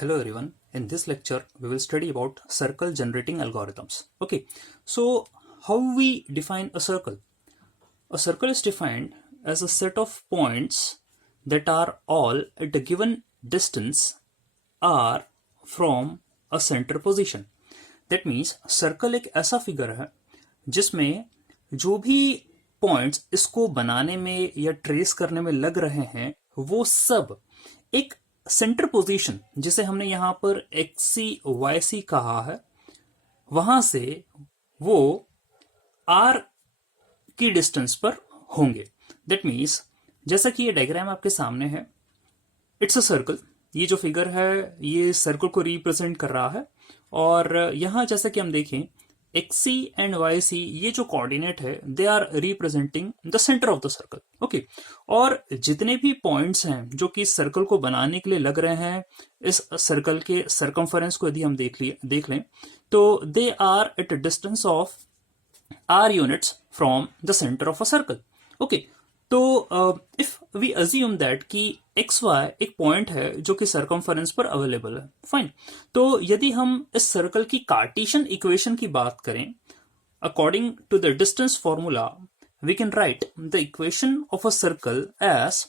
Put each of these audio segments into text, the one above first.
Hello everyone. In this lecture, we will study about circle generating algorithms. Okay, so how we define a circle? A circle is defined as a set of points that are all at a given distance r from a center position. That means circle एक ऐसा figure है जिसमें जो भी points इसको बनाने में या ट्रेस करने में लग रहे हैं वो सब एक सेंटर पोजीशन जिसे हमने यहां पर एक्स सी वाई सी कहा है वहां से वो आर की डिस्टेंस पर होंगे. दैट मीन्स जैसा कि ये डायग्राम आपके सामने है, इट्स अ सर्कल. ये जो फिगर है ये सर्कल को रिप्रेजेंट कर रहा है और यहां जैसा कि हम देखें x c and y c ये जो कोऑर्डिनेट है they are representing the centre of the circle. Okay, और जितने भी पॉइंट्स हैं जो कि सर्कल को बनाने के लिए लग रहे हैं इस सर्कल के सर्कमफरेंस को यदि हम देख लें तो they are at a distance of r units from the centre of a circle. Okay, तो इफ वी अज्यूम दैट कि एक्स वाई एक पॉइंट है जो कि सर्कमफरेंस पर अवेलेबल है, फाइन. तो यदि हम इस सर्कल की कार्टेशियन इक्वेशन की बात करें according to the distance formula we can write the equation of a circle as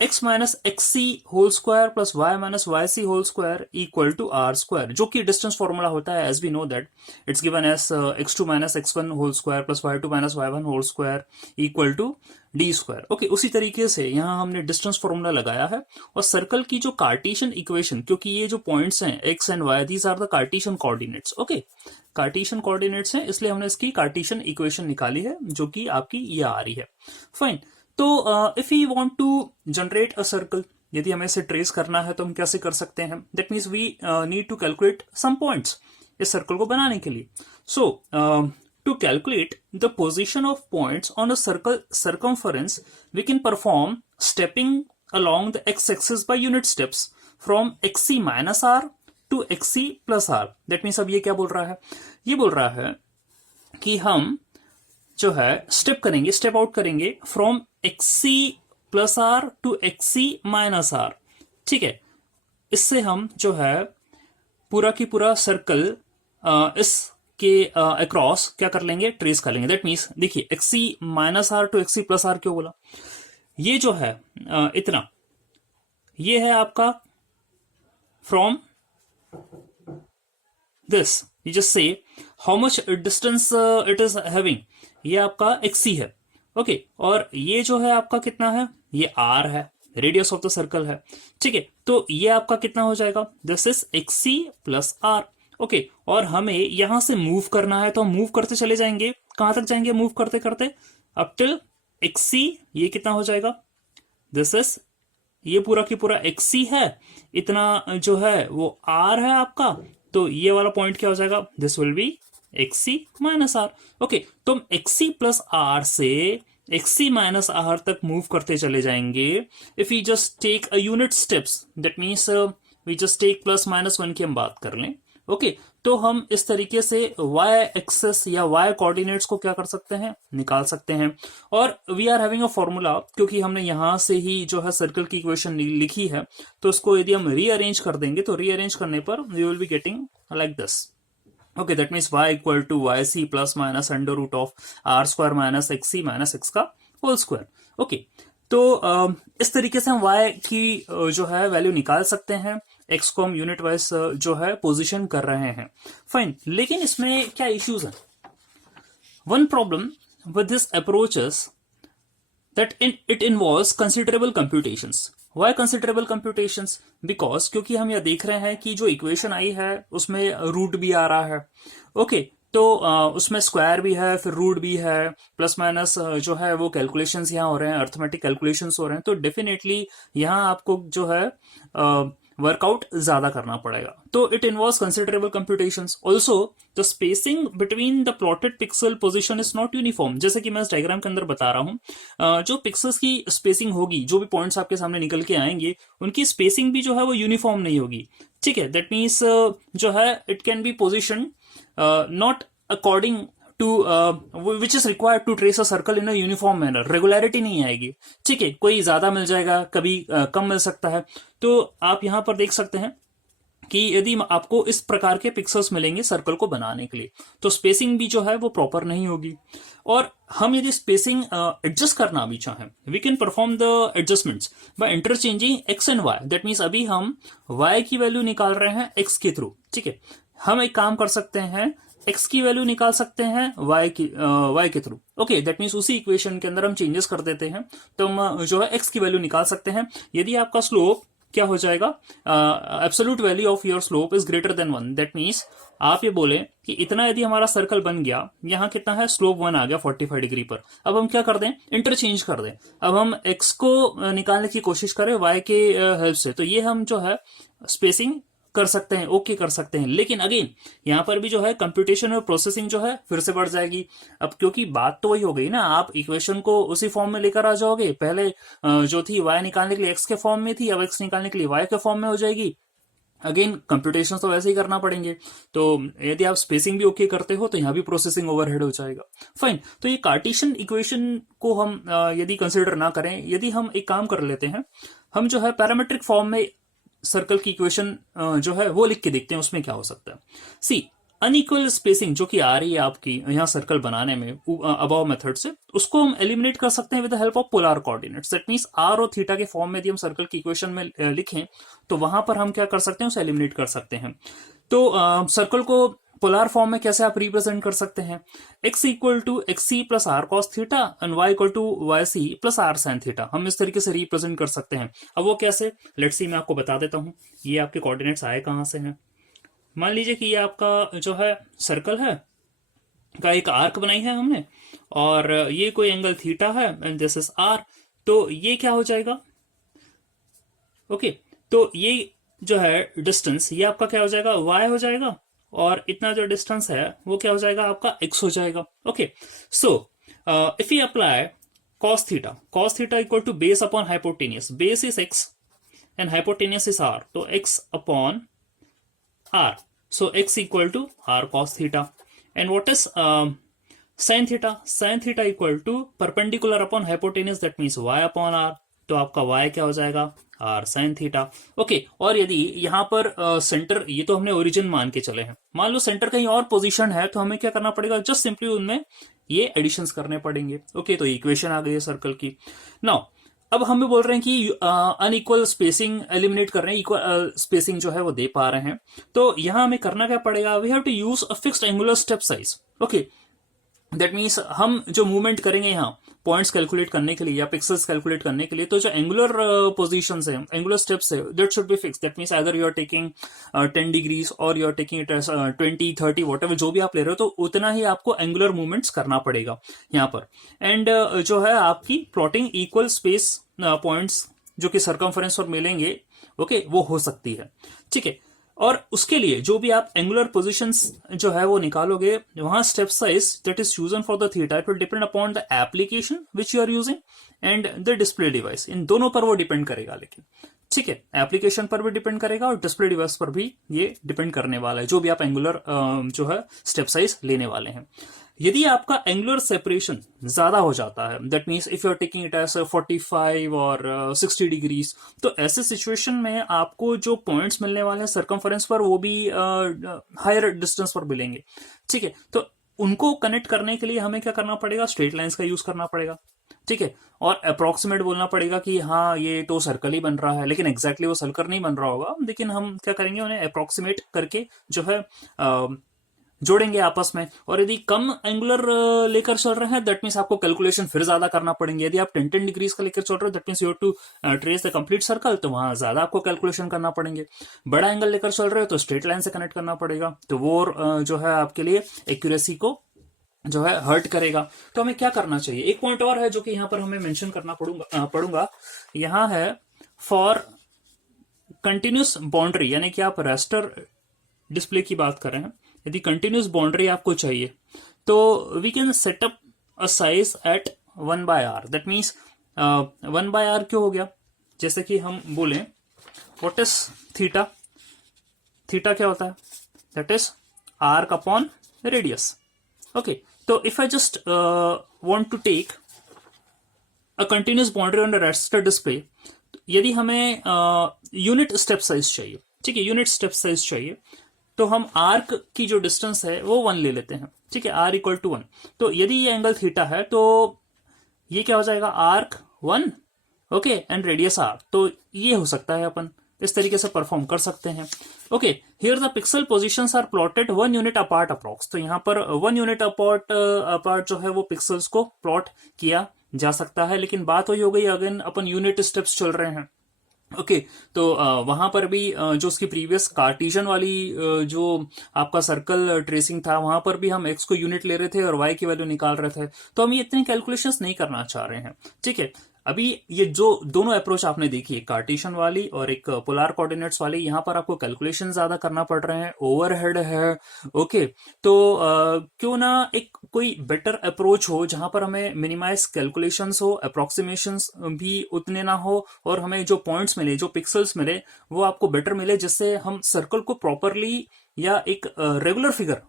x minus x c whole square plus y minus y c whole square equal to r square, जो कि distance formula होता है as we know that it's given as x two minus x one whole square plus y two minus y one whole square equal to d square. Okay, उसी तरीके से यहां हमने distance formula लगाया है और सर्कल की जो कार्टेशियन इक्वेशन, क्योंकि ये जो पॉइंट्स हैं x and y these are the cartesian coordinates. Okay, cartesian coordinates हैं इसलिए हमने इसकी कार्टेशियन इक्वेशन निकाली है जो कि आपकी ये आ रही है. फाइन. तो if you want to generate a circle, यदि हमें इसे ट्रेस करना है तो हम कैसे कर सकते हैं? That means we need to calculate some points इस सर्कल को बनाने के लिए. So to calculate the position of points on a circle circumference we can perform stepping along the x axis by unit steps from xc minus r to xc plus r. That means अब ये क्या बोल रहा है? ये बोल रहा है कि हम जो है स्टेप करेंगे, स्टेप आउट करेंगे from xc plus r to xc minus r. ठीक है, इससे हम जो है पूरा की पूरा सर्कल इसके अक्रॉस क्या कर लेंगे? ट्रेस कर लेंगे. दैट मीन्स देखिए xc minus r to xc plus r क्यों बोला? ये जो है इतना ये है आपका from this, you just say how much distance it is having. ये आपका xc है. ओके, और ये जो है आपका कितना है? ये r है, रेडियस ऑफ द सर्कल है. ठीक है, तो ये आपका कितना हो जाएगा? This is xc plus r. Okay, और हमें यहां से मूव करना है तो हम मूव करते चले जाएंगे. कहां तक जाएंगे मूव करते करते? Up till xc. ये कितना हो जाएगा? दिस इज ये पूरा की पूरा xc है, इतना जो है वो r है आपका. तो ये वाला पॉइंट क्या हो जाएगा? This will be xc minus r. Okay, तो हम xc प्लस आर से xc माइनस आर तक मूव करते चले जाएंगे. If you just take a unit steps, that means we just take plus minus one की हम बात कर लें. ओके, तो हम इस तरीके से y एक्सेस या y कोऑर्डिनेट्स को क्या कर सकते हैं? निकाल सकते हैं. और we are having a formula, क्योंकि हमने यहां से ही जो है सर्कल की इक्वेशन लिखी है तो उसको यदि हम रीअरेंज कर देंगे तो रीअरेंज करने पर we will be getting like this. Okay, that means y equal to y c plus minus under root of r square minus x c minus x का होल स्क्वायर. ओके, तो इस तरीके से हम y की जो है वैल्यू निकाल सकते हैं. x को हम यूनिट वाइज जो है पोजीशन कर रहे हैं. फाइन, लेकिन इसमें क्या इश्यूज हैं? One problem with this approach is that it involves considerable computations. Why considerable computations? Because क्योंकि हम यह देख रहे हैं कि जो इक्वेशन आई है उसमें रूट भी आ रहा है. ओके, तो उसमें स्क्वायर भी है, फिर रूट भी है, प्लस माइनस जो है वो कैलकुलेशंस यहाँ हो रहे हैं, अर्थमेटिक कैलकुलेशंस हो रहे हैं. तो डेफिनेटली यहाँ आपको जो है वर्कआउट ज्यादा करना पड़ेगा. तो it involves considerable computations. Also the spacing between the plotted pixel position is not uniform. जैसे कि मैं इस डायग्राम के अंदर बता रहा हूं, जो पिक्सल्स की स्पेसिंग होगी, जो भी पॉइंट्स आपके सामने निकल के आएंगे उनकी स्पेसिंग भी जो है वो यूनिफॉर्म नहीं होगी. ठीक है, दैट मीन्स जो है it can be position not according to which is required to trace a circle in a uniform manner. Regularity नहीं आएगी. ठीक है, कोई ज्यादा मिल जाएगा, कभी कम मिल सकता है. तो आप यहां पर देख सकते हैं कि यदि आपको इस प्रकार के पिक्सेल्स मिलेंगे सर्कल को बनाने के लिए, तो स्पेसिंग भी जो है वो प्रॉपर नहीं होगी। और हम यदि स्पेसिंग एडजस्ट करना भी चाहें, we can perform the adjustments by interchanging x and y. That means अभी हम वाई की वैल्यू निकाल रहे हैं एक्स के थ्रू, ठीक है। हम एक काम कर सकते हैं, एक्स की वैल्यू निकाल सकते हैं वाई के थ्रू। ओके, दैट मीन्स उसी इक्वेशन के अंदर हम चेंजेस कर देते हैं, तो हम जो है एक्स की वैल्यू निकाल सकते हैं। यदि आपका स्लोप क्या हो जाएगा, absolute value of your slope is greater than 1, that means आप ये बोले कि इतना यदि हमारा सर्कल बन गया, यहाँ कितना है, स्लोप 1 आ गया 45 डिग्री पर। अब हम क्या कर दें, इंटरचेंज कर दें। अब हम एक्स को निकालने की कोशिश करें वाई के हेल्प से, तो ये हम जो है स्पेसिंग कर सकते हैं, ओके कर सकते हैं। लेकिन अगेन यहाँ पर भी जो है कंप्यूटेशन और प्रोसेसिंग जो है फिर से बढ़ जाएगी। अब क्योंकि बात तो वही हो गई ना, आप इक्वेशन को उसी फॉर्म में लेकर आ जाओगे, पहले जो थी वाई निकालने के लिए एक्स के फॉर्म में थी, अब एक्स निकालने के लिए वाई के फॉर्म में हो जाएगी। अगेन कंप्यूटेशन तो वैसे ही करना पड़ेंगे। तो यदि आप स्पेसिंग भी ओके करते हो तो यहाँ भी प्रोसेसिंग ओवरहेड हो जाएगा। फाइन, तो ये कार्टेशियन इक्वेशन को हम यदि कंसिडर ना करें, यदि हम एक काम कर लेते हैं, हम जो है पैरामेट्रिक फॉर्म में सर्कल की इक्वेशन जो है वो लिख के देखते हैं, उसमें क्या हो सकता है। सी, अनइक्वल स्पेसिंग जो कि आ रही है आपकी यहाँ सर्कल बनाने में अबव मेथड से, उसको हम एलिमिनेट कर सकते हैं with the help of polar coordinates. That means r और थीटा के फॉर्म में यदि हम सर्कल की इक्वेशन में लिखें, तो वहां पर हम क्या कर सकते हैं, उसे एलिमिनेट कर सकते हैं। तो सर्कल को पोलर फॉर्म में कैसे आप रिप्रेजेंट कर सकते हैं, x equal to x c plus r cos theta and y equal to y c plus r sine theta, हम इस तरीके से रिप्रेजेंट कर सकते हैं। अब वो कैसे, लेट्स सी मैं आपको बता देता हूं। ये आपके कोऑर्डिनेट्स आए कहां से हैं। मान लीजिए कि ये आपका जो है सर्कल है का एक आर्क बनाई है हमने, और ये कोई एंगल थीटा है एंड दिस इज आर। तो ये क्या हो जाएगा, ओके, तो ये जो है डिस्टेंस, ये आपका क्या हो जाएगा, y हो जाएगा, और इतना जो डिस्टेंस है वो क्या हो जाएगा, आपका x हो जाएगा। Okay, so if you apply cos theta equal to base upon hypotenuse, base is x and hypotenuse is r, तो x upon r, so x equal to r cos theta. And what is sin theta? Sin theta equal to perpendicular upon hypotenuse, that means y upon r, तो आपका y क्या हो जाएगा, r sin theta। Okay, और यदि यहाँ पर centre, ये तो हमने ओरिजिन मान के चले हैं, मान लो सेंटर कहीं और पोजीशन है, तो हमें क्या करना पड़ेगा, जस्ट सिंपली उनमें ये एडिशंस करने पड़ेंगे। ओके, तो इक्वेशन आ गई है सर्कल की। नाउ अब हम भी बोल रहे हैं कि अनइक्वल स्पेसिंग एलिमिनेट कर रहे हैं, इक्वल स्पेसिंग जो है वो दे पा रहे हैं। तो यहां हमें करना क्या पड़ेगा, we have to use a fixed angular step size. Okay, that means हम जो मूवमेंट करेंगे यहाँ पॉइंट्स कैलकुलेट करने के लिए या पिक्सेल्स कैलकुलेट करने के लिए, तो जो एंगुलर पोजीशंस है, एंगुलर स्टेप्स है, that should be fix. That means either you are taking 10 degrees और you are taking it 20 30 whatever, जो भी आप ले रहे हो, तो उतना ही आपको एंगुलर मूवमेंट्स करना पड़ेगा यहाँ पर। एंड जो है आपकी प्लॉटिंग इक्वल स्पेस पॉइंट्स जो कि सर्कमफरेंस पर मिलेंगे, ओके, वो हो सकती है, ठीक है। और उसके लिए जो भी आप एंगुलर पोजीशंस जो है वो निकालोगे, वहां step size that is chosen for the theta, it will depend upon the application which you are using and the display device, इन दोनों पर वो डिपेंड करेगा। लेकिन ठीक है, एप्लीकेशन पर भी डिपेंड करेगा और डिस्प्ले डिवाइस पर भी ये डिपेंड करने वाला है, जो भी आप एंगुलर जो है स्टेप साइज लेने वाले हैं। यदि आपका एंगुलर सेपरेशन ज्यादा हो जाता है, that means if you are taking it as 45 और 60 डिग्रीज, तो ऐसे सिचुएशन में आपको जो पॉइंट्स मिलने वाले हैं सर्कमफरेंस पर, वो भी हायर डिस्टेंस पर मिलेंगे, ठीक है। तो उनको कनेक्ट करने के लिए हमें क्या करना पड़ेगा, स्ट्रेट लाइंस का यूज करना पड़ेगा, ठीक है। और अप्रोक्सीमेट बोलना पड़ेगा कि हाँ ये तो सर्कल ही बन रहा है, लेकिन एग्जैक्टली वो सर्कल नहीं बन रहा होगा, लेकिन हम क्या करेंगे, उन्हें अप्रोक्सीमेट करके जो है जोड़ेंगे आपस में। और यदि कम एंगुलर लेकर चल रहे हैं, दैट मीन्स आपको कैलकुलेशन फिर ज्यादा करना पड़ेंगे। यदि आप 10 डिग्रीज का लेकर चल रहे हो, that means you have to trace the complete circle, तो वहां ज्यादा आपको कैलकुलेशन करना पड़ेंगे। बड़ा एंगल लेकर चल रहे हो तो स्ट्रेट लाइन से कनेक्ट करना पड़ेगा, तो वो जो है आपके लिए एक्यूरेसी को जो है हर्ट करेगा। तो हमें क्या करना चाहिए, एक पॉइंट और है जो कि यहां पर हमें मेंशन करना पड़ूंगा। यहां है फॉर कंटिन्यूस बाउंड्री, यानी कि आप रास्टर डिस्प्ले की बात कर रहे हैं, यदि कंटिन्यूस बाउंड्री आपको चाहिए, तो we can set up a size at 1/r। That means 1/r क्यों हो गया, जैसे कि हम बोलें व्हाट इज थीटा, थीटा क्या होता है, that is arc upon radius. Okay, तो if I just want to take a continuous boundary on a raster display, यदि हमें यूनिट स्टेप साइज चाहिए, ठीक है, यूनिट स्टेप साइज चाहिए, तो हम आर्क की जो डिस्टेंस है वो 1 ले लेते हैं। ठीक है, r इक्वल टू 1। तो यदि ये एंगल थीटा है तो ये क्या हो जाएगा, arc 1, okay, and radius r। तो ये हो सकता है, अपन इस तरीके से परफॉर्म कर सकते हैं। Okay, here the pixel positions are plotted 1 unit apart approx. तो यहाँ पर 1 यूनिट अपार्ट जो है वो पिक्सल्स को प्लॉट किया जा सकता है, लेकिन बात वही हो गई, अगेन अपन यूनिट स्टेप्स चल रहे हैं। ओके, तो वहां पर भी जो उसकी प्रीवियस कार्टेशियन वाली जो आपका सर्कल ट्रेसिंग था, वहां पर भी हम एक्स को यूनिट ले रहे थे और वाई की वैल्यू निकाल रहे थे। तो हम ये इतनी कैलकुलेशंस नहीं करना चाह रहे हैं। ठीक है, अभी ये जो दोनों अप्रोच आपने देखी, एक कार्टेशियन वाली और एक पोलर कोऑर्डिनेट्स वाली, यहां पर आपको कैलकुलेशन ज्यादा करना पड़ रहे हैं, ओवरहेड है। ओके, तो क्यों ना एक कोई बेटर अप्रोच हो जहां पर हमें मिनिमाइज कैलकुलेशंस हो, अप्रोक्सीमेशंस भी उतने ना हो, और हमें जो पॉइंट्स मिले, जो पिक्सल्स मिले, वो आपको बेटर मिले, जिससे हम सर्कल को प्रॉपरली या एक रेगुलर फिगर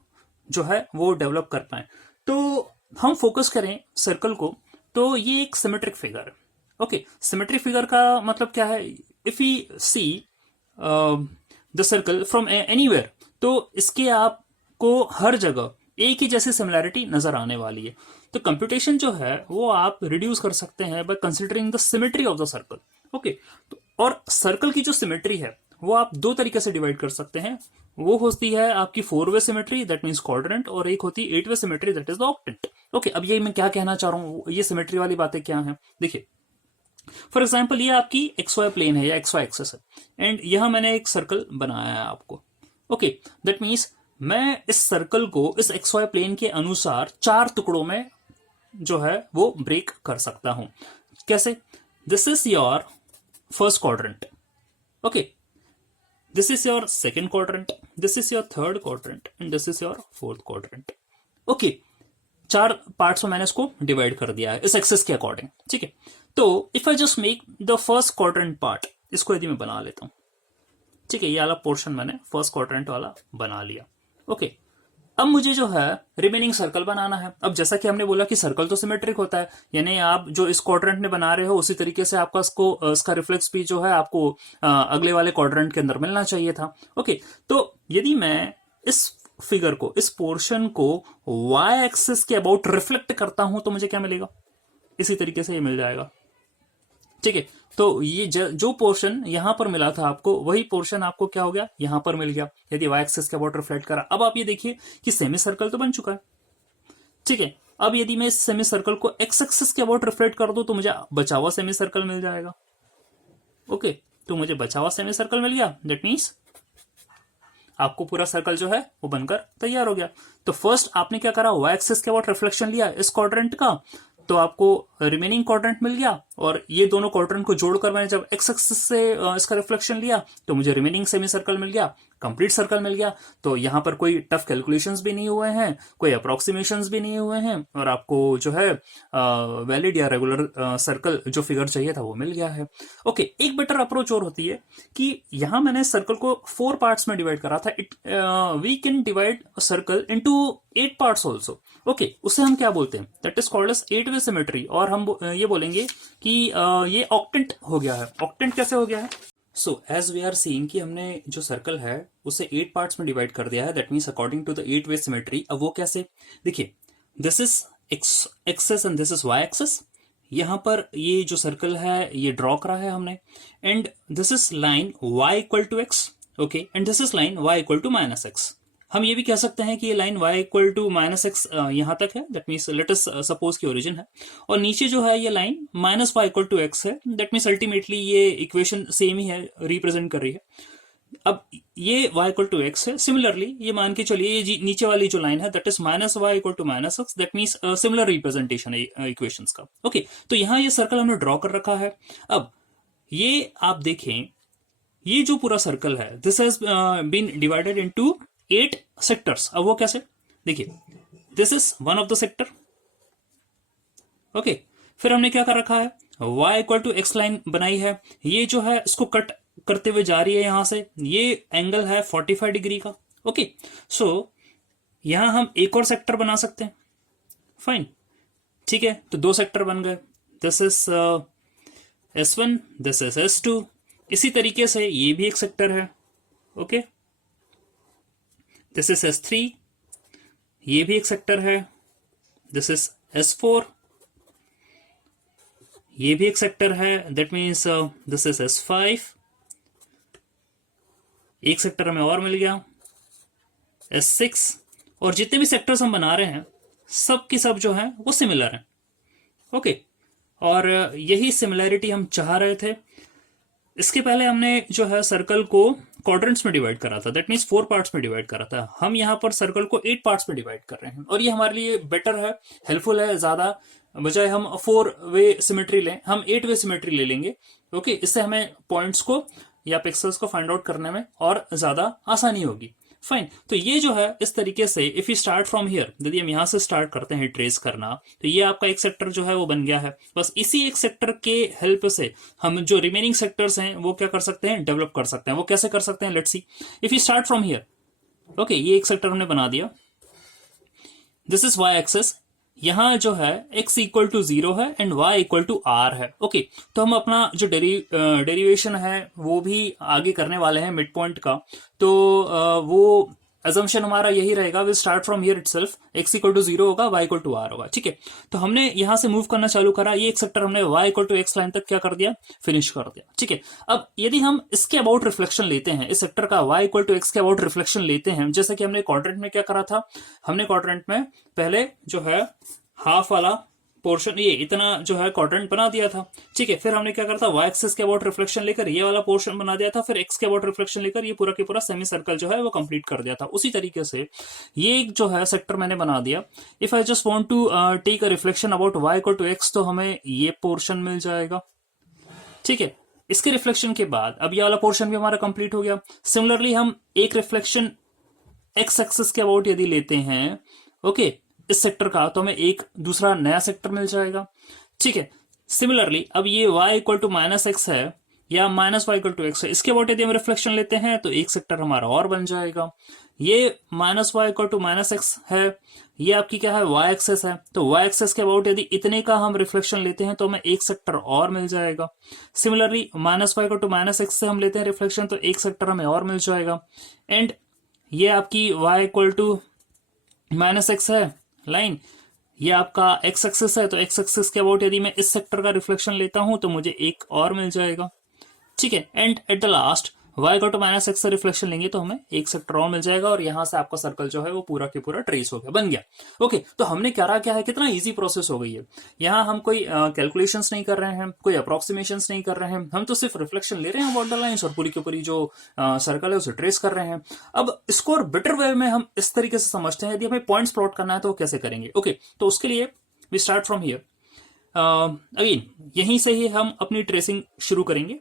जो है वो डेवलप कर पाए। तो हम फोकस करें सर्कल को, तो ये एक सिमेट्रिक फिगर है। ओके, सिमेट्रिक फिगर का मतलब क्या है, if you see the circle from anywhere, तो इसके आपको हर जगह एक ही जैसी सिमिलैरिटी नजर आने वाली है। तो कंप्यूटेशन जो है वो आप रिड्यूस कर सकते हैं by considering the symmetry of the circle. Okay, और सर्कल की जो सिमेट्री है वो आप दो तरीके से डिवाइड कर सकते हैं। वो होती है आपकी 4 way symmetry, that means quadrant, और एक होती है 8 way symmetry, that is the octant. Okay, अब ये मैं क्या कहना चाह रहा हूं, ये सिमेट्री वाली बातें क्या हैं, देखिए। फॉर एग्जाम्पल, ये आपकी एक्स वाई प्लेन है या एक्स वाई एक्सेस है, एंड यहां मैंने एक सर्कल बनाया है आपको। ओके, दैट मीन्स मैं इस सर्कल को इस एक्स वाई प्लेन के अनुसार 4 टुकड़ों में जो है वो ब्रेक कर सकता हूं। कैसे, this is your first quadrant, okay, this is your second quadrant, this is your third quadrant, and this is your fourth quadrant. Okay, 4 parts में मैंने इसको डिवाइड कर दिया है इस एक्सेस के अकॉर्डिंग। ठीक है, तो if I just make the first quadrant part, इसको यदि मैं बना लेता हूं, ठीक है, ये वाला पोर्शन मैंने फर्स्ट क्वाड्रेंट वाला बना लिया। ओके, अब मुझे जो है रिमेनिंग सर्कल बनाना है। अब जैसा कि हमने बोला कि सर्कल तो सिमेट्रिक होता है, यानी आप जो इस क्वाड्रेंट में बना रहे हो उसी तरीके से आपका इसका रिफ्लेक्स भी जो है आपको अगले वाले क्वाड्रेंट के अंदर मिलना चाहिए था। ओके, तो यदि मैं इस फिगर को, इस पोर्शन को y एक्सिस के अबाउट रिफ्लेक्ट करता हूं, तो मुझे क्या मिलेगा, इसी तरीके से ये मिल जाएगा। ठीक है, तो ये जो पोर्शन यहां पर मिला था आपको, वही पोर्शन आपको क्या हो गया, यहां पर मिल गया, यदि y एक्सिस के अबाउट रिफ्लेक्ट करा। अब आप ये देखिए कि सेमी सर्कल तो बन चुका है। ठीक है, अब यदि मैं इस सेमी सर्कल को x एक्सिस के अबाउट रिफ्लेक्ट कर दूं, तो मुझे बचा हुआ सेमी सर्कल मिल जाएगा। ओके, तो मुझे बचा हुआ सेमी सर्कल मिल गया, दैट मीन्स आपको पूरा सर्कल जो है वो बनकर तैयार हो गया। तो फर्स्ट आपने क्या करा, y एक्सिस के अबाउट रिफ्लेक्शन लिया इस क्वाड्रेंट का, तो आपको रिमेनिंग क्वाड्रेंट मिल गया, और ये दोनों क्वाड्रेंट को जोड़कर मैंने जब x एक्सिस से इसका रिफ्लेक्शन लिया, तो मुझे रिमेनिंग सेमी सर्कल मिल गया, कंप्लीट सर्कल मिल गया। तो यहां पर कोई टफ कैलकुलेशंस भी नहीं हुए हैं, कोई अप्रोक्सीमेशंस भी नहीं हुए हैं, और आपको जो है वैलिड या रेगुलर सर्कल जो फिगर चाहिए था वो मिल गया है। ओके, एक बेटर अप्रोच और होती है कि यहां मैंने सर्कल को 4 पार्ट्स में डिवाइड करा था। We can divide circle into 8 parts also. Okay, उसे हम क्या बोलते हैं, that is called as 8 way symmetry, और हम ये बोलेंगे कि ये ऑक्टेंट हो गया है। ऑक्टेंट कैसे हो गया है, so as we are seeing कि हमने जो सर्कल है उसे 8 पार्ट्स में डिवाइड कर दिया है, that means according to the 8 way symmetry. अब वो कैसे, देखिए, this is x axis and this is y axis. यहां पर ये जो सर्कल है ये ड्रॉ करा है हमने, and this is line y equal to x, okay, and this is line y equal to minus x. हम ये भी कह सकते हैं कि ये line y equal to minus x यहां तक है, that means let us suppose की ओरिजिन है, और नीचे जो है ये line minus y equal to x है, दैट मीन्स अल्टीमेटली ये इक्वेशन सेम ही है, रिप्रेजेंट कर रही है। अब ये y इक्वल टू एक्स है, सिमिलरली ये मान के चलिए ये नीचे वाली जो लाइन है that is minus y equal to minus x, that means similar representation है इक्वेशंस का। ओके, तो यहाँ ये सर्कल हमने ड्रॉ कर रखा है। अब ये आप देखें, ये जो पूरा सर्कल है this has been divided into 8 sectors. अब वो कैसे, देखिए, this is one of the sector. Okay, फिर हमने क्या कर रखा है, y equal to x line बनाई है, ये जो है इसको कट करते हुए जा रही है यहां से, ये एंगल है 45 डिग्री का। ओके, सो यहां हम एक और सेक्टर बना सकते हैं, फाइन, ठीक है, तो 2 सेक्टर बन गए, this is S1, this is S2। इसी तरीके से ये भी एक सेक्टर है। ओके, दिस इज S3, ये भी एक सेक्टर है, दिस इज S4, ये भी एक सेक्टर है, that means this is S5, एक सेक्टर हमें और मिल गया S6, और जितने भी सेक्टर्स हम बना रहे हैं सब की सब जो है वो सिमिलर है। ओके, और यही सिमिलैरिटी हम चाह रहे थे। इसके पहले हमने जो है सर्कल को क्वाड्रेंट्स में डिवाइड करा था, दैट मीन्स 4 पार्ट्स में डिवाइड करा था। हम यहाँ पर सर्कल को 8 पार्ट्स में डिवाइड कर रहे हैं, और ये हमारे लिए बेटर है, हेल्पफुल है ज्यादा, बजाय हम 4 वे सिमेट्री लें हम 8 वे सिमेट्री ले लेंगे। ओके, इससे हमें पॉइंट्स को या पिक्सल्स को फाइंड आउट करने में और ज्यादा आसानी होगी। फाइन, तो ये जो है इस तरीके से if you start from here, यदि हम यहां से स्टार्ट करते हैं ट्रेस करना, तो ये आपका एक सेक्टर जो है वो बन गया है। बस इसी एक सेक्टर के हेल्प से हम जो रिमेनिंग सेक्टर्स हैं वो क्या कर सकते हैं, डेवलप कर सकते हैं। वो कैसे कर सकते हैं, let's see. If you start from here, okay, ये एक सेक्टर हमने बना दिया, दिस इज वाई एक्सेस, यहां जो है x इक्वल टू 0 है and y equal to r है। ओके, तो हम अपना जो डेरिवेशन है वो भी आगे करने वाले हैं मिड पॉइंट का। तो वो अजम्पशन हमारा यही रहेगा, will start from here itself, x equal to 0 होगा, y इक्वल टू r होगा। ठीक है, तो हमने यहां से मूव करना चालू करा, ये एक सेक्टर हमने y equal to x line तक क्या कर दिया, फिनिश कर दिया। ठीक है, अब यदि हम इसके अबाउट रिफ्लेक्शन लेते हैं, इस सेक्टर का y इक्वल टू x के अबाउट रिफ्लेक्शन लेते हैं, जैसे कि हमने क्वाड्रेंट में क्या करा था, हमने क्वाड्रेंट में पहले जो है हाफ वाला पोर्शन, ये इतना जो है क्वाड्रेंट बना दिया था। ठीक है, फिर हमने क्या करा था, वाई एक्सिस के अबाउट रिफ्लेक्शन लेकर ये वाला पोर्शन बना दिया था, फिर एक्स के अबाउट रिफ्लेक्शन लेकर ये पूरा के पूरा सेमी सर्कल जो है वो कंप्लीट कर दिया था। उसी तरीके से ये जो है सेक्टर मैंने बना दिया। If I just want to take a reflection about y equal to x, तो हमें ये पोर्शन मिल जाएगा। ठीक है, इसके रिफ्लेक्शन के बाद अब ये वाला पोर्शन भी हमारा कंप्लीट हो गया। सिमिलरली हम एक रिफ्लेक्शन एक्स एक्सिस के अबाउट यदि लेते हैं, ओके, इस सेक्टर का, तो हमें एक दूसरा नया सेक्टर मिल जाएगा। ठीक है, सिमिलरली अब ये y equal to minus x है या minus y equal to x है, इसके अबाउट यदि हम रिफ्लेक्शन लेते हैं तो एक सेक्टर हमारा और बन जाएगा। ये minus y equal to minus x है, ये आपकी क्या है, y एक्सेस है, तो y एक्सेस के अबाउट यदि इतने का हम रिफ्लेक्शन लेते हैं तो हमें एक सेक्टर और मिल जाएगा। Similarly minus y equal to minus x से हम लेते हैं रिफ्लेक्शन, तो एक सेक्टर हमें और मिल जाएगा। एंड ये आपकी y equal to minus x है लाइन, ये आपका एक्स एक्सिस है, तो एक्स एक्सिस के अबाउट यदि मैं इस सेक्टर का रिफ्लेक्शन लेता हूं तो मुझे एक और मिल जाएगा। ठीक है, and at the last y equal to minus x से रिफ्लेक्शन लेंगे तो हमें एक सेक्टर और मिल जाएगा, और यहां से आपका सर्कल जो है वो पूरा के पूरा ट्रेस हो गया, बन गया। ओके, तो हमने करा क्या है, कितना इजी प्रोसेस हो गई है। यहाँ हम कोई कैलकुलेशंस नहीं कर रहे हैं, कोई अप्रोक्सीमेशंस नहीं कर रहे हैं, हम तो सिर्फ रिफ्लेक्शन ले रहे हैं अबाउट द लाइंस, और पूरी की पूरी जो सर्कल है उसे ट्रेस कर रहे हैं। अब इसको और बेटर वे में हम इस तरीके से समझते हैं, यदि हमें पॉइंट्स प्लॉट करना है तो कैसे करेंगे। ओके, तो उसके लिए we start from here, again यहीं से ही हम अपनी ट्रेसिंग शुरू करेंगे।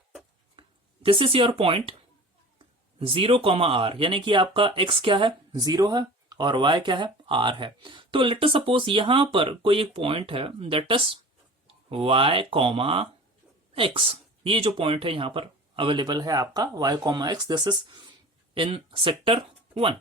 This is your point 0, r, यानी कि आपका x क्या है, 0 है, और y क्या है, r है। तो लेट अस सपोज यहां पर कोई एक पॉइंट है, दैट इज y, x, ये जो पॉइंट है यहां पर अवेलेबल है आपका y, x, this is in sector 1।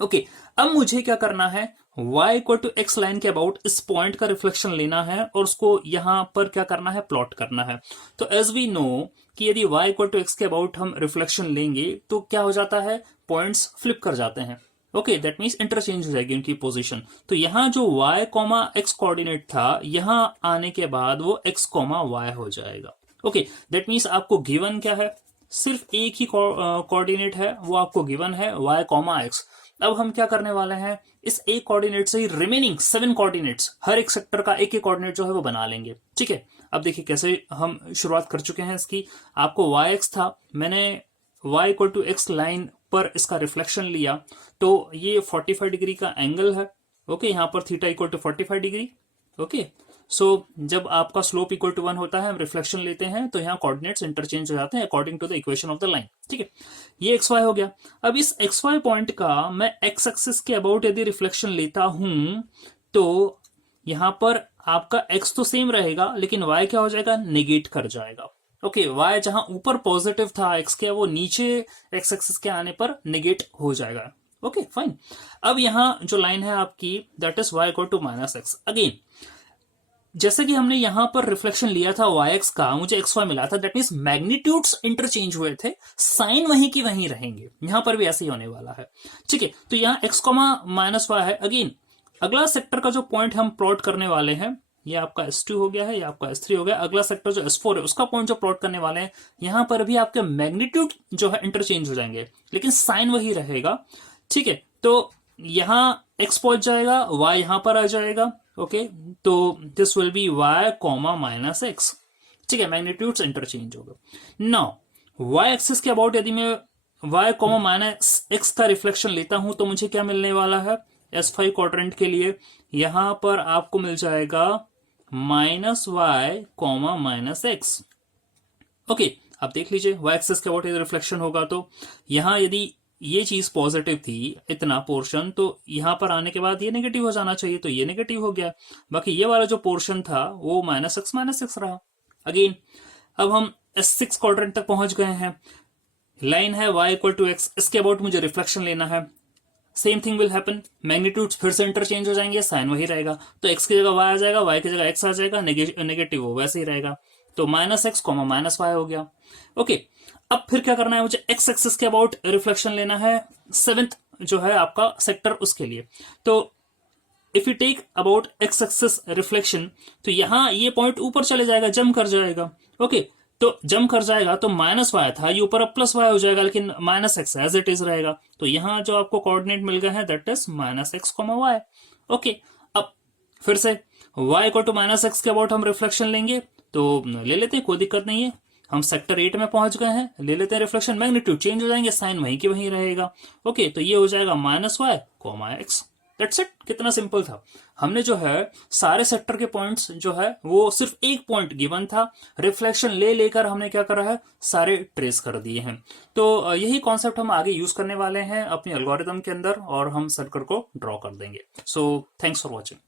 Okay, अब मुझे क्या करना है, y equal to x line के अबाउट इस पॉइंट का रिफ्लेक्शन लेना है और उसको यहां पर क्या करना है, प्लॉट करना है। तो एज वी नो कि यदि y इक्वल टू एक्स के अबाउट हम रिफ्लेक्शन लेंगे तो क्या हो जाता है, पॉइंट्स फ्लिप कर जाते हैं। ओके, दैट मीन्स इंटरचेंज हो जाएगी उनकी पोजीशन। तो यहां जो y, x कोऑर्डिनेट था, यहां आने के बाद वो x, y हो जाएगा। ओके, दैट मीन्स आपको गिवन क्या है, सिर्फ एक ही कोऑर्डिनेट है, वो आपको गिवन है y, x। अब हम क्या करने वाले हैं, इस एक कोऑर्डिनेट से ही रिमेनिंग 7 कोऑर्डिनेट्स, हर एक सेक्टर का एक एक कोऑर्डिनेट जो है वो बना लेंगे। ठीक है, अब देखिए कैसे हम शुरुआत कर चुके हैं इसकी। आपको y था, मैंने y equal to x line पर इसका रिफ्लेक्शन लिया, तो ये 45 डिग्री का एंगल है। ओके, यहां पर theta equal to 45 degree. Okay, so जब आपका स्लोप इक्वल टू 1 होता है, हम रिफ्लेक्शन लेते हैं, तो यहाँ कोऑर्डिनेट्स इंटरचेंज हो जाते हैं according to the equation of the line. ठीक है, ये एक्स वाई हो गया। अब इस एक्स वाई पॉइंट का मैं एक्स एक्सिस के अबाउट यदि रिफ्लेक्शन लेता हूं, तो यहां पर आपका एक्स तो सेम रहेगा, लेकिन वाई क्या हो जाएगा, नेगेट कर जाएगा। ओके, वाई जहां ऊपर पॉजिटिव था एक्स के, वो नीचे एक्स एक्सिस के आने पर नेगेट हो जाएगा। Okay, fine. अब यहां जो लाइन है आपकी, that is y equal to minus x. Again जैसे कि हमने यहां पर रिफ्लेक्शन लिया था yx का, मुझे xy मिला था, दैट मीन्स मैग्नीट्यूड्स इंटरचेंज हुए थे, साइन वहीं की वहीं रहेंगे, यहां पर भी ऐसे ही होने वाला है। ठीक है, तो यहाँ x माइनस वाई है। अगेन अगला सेक्टर का जो पॉइंट हम प्लॉट करने वाले हैं, ये आपका S2 हो गया है, ये आपका S3 हो गया। अगला सेक्टर जो S4 है उसका पॉइंट जो प्लॉट करने वाले हैं, यहां पर भी आपके मैग्नीट्यूड जो है इंटरचेंज हो जाएंगे, लेकिन साइन वही रहेगा। ठीक है, तो यहां x पहुंच जाएगा, y यहां पर आ जाएगा। ओके, तो this will B y comma minus x. ठीक है, मैग्नीट्यूड्स इंटरचेंज होगा। नाउ y एक्सिस के अबाउट यदि मैं y कॉमा माइनस एक्स का रिफ्लेक्शन लेता हूं तो मुझे क्या मिलने वाला है, S5 क्वाड्रेंट के लिए यहां पर आपको मिल जाएगा minus Y comma minus x. Okay, आप देख लीजिए y एक्सिस के अबाउट यदि रिफ्लेक्शन होगा तो यहां यदि ये चीज पॉजिटिव थी, इतना पोर्शन, तो यहां पर आने के बाद ये नेगेटिव हो जाना चाहिए, तो ये नेगेटिव हो गया। बाकी ये वाला जो पोर्शन था वो माइनस एक्स रहा। अगेन अब हम S6 क्वाड्रेंट तक पहुंच गए हैं, लाइन है y इक्वल टू एक्स, इसके अबाउट मुझे रिफ्लेक्शन लेना है। Same thing will happen, magnitudes फिर से इंटरचेंज हो जाएंगे, साइन वही रहेगा, तो x की जगह y आ जाएगा, y की जगह x आ जाएगा, नेगेटिव वो वैसे ही रहेगा, तो minus x comma minus y हो गया। ओके, अब फिर क्या करना है, मुझे x एक्सिस के अबाउट रिफ्लेक्शन लेना है, 7th जो है आपका सेक्टर उसके लिए। तो if you take about x axis reflection, तो यहां ये पॉइंट ऊपर चले जाएगा, जम कर जाएगा। ओके, तो जम कर जाएगा तो माइनस वाई था, ये ऊपर अब प्लस वाई हो जाएगा, लेकिन minus X as it is रहेगा, तो यहां जो आपको कोऑर्डिनेट मिल गए हैं that is minus x comma Y. Okay, अब फिर से y equal to minus X के अबाउट हम रिफ्लेक्शन लेंगे, तो ले लेते हैं, कोई दिक्कत नहीं है। हम सेक्टर 8 में पहुंच गए हैं, ले लेते हैं रिफ्लेक्शन, मैग्नीट्यूड चेंज हो जाएंगे, साइन वहीं की वहीं रहेगा। ओके, तो ये हो जाएगा minus Y comma X. That's it, कितना सिंपल था। हमने जो है सारे सेक्टर के पॉइंट्स जो है वो सिर्फ एक पॉइंट गिवन था, रिफ्लेक्शन ले लेकर हमने क्या करा है, सारे ट्रेस कर दिए हैं। तो यही कॉन्सेप्ट हम आगे यूज करने वाले हैं अपनी एल्गोरिथम के अंदर, और हम सर्कल को ड्रॉ कर देंगे। So thanks for watching.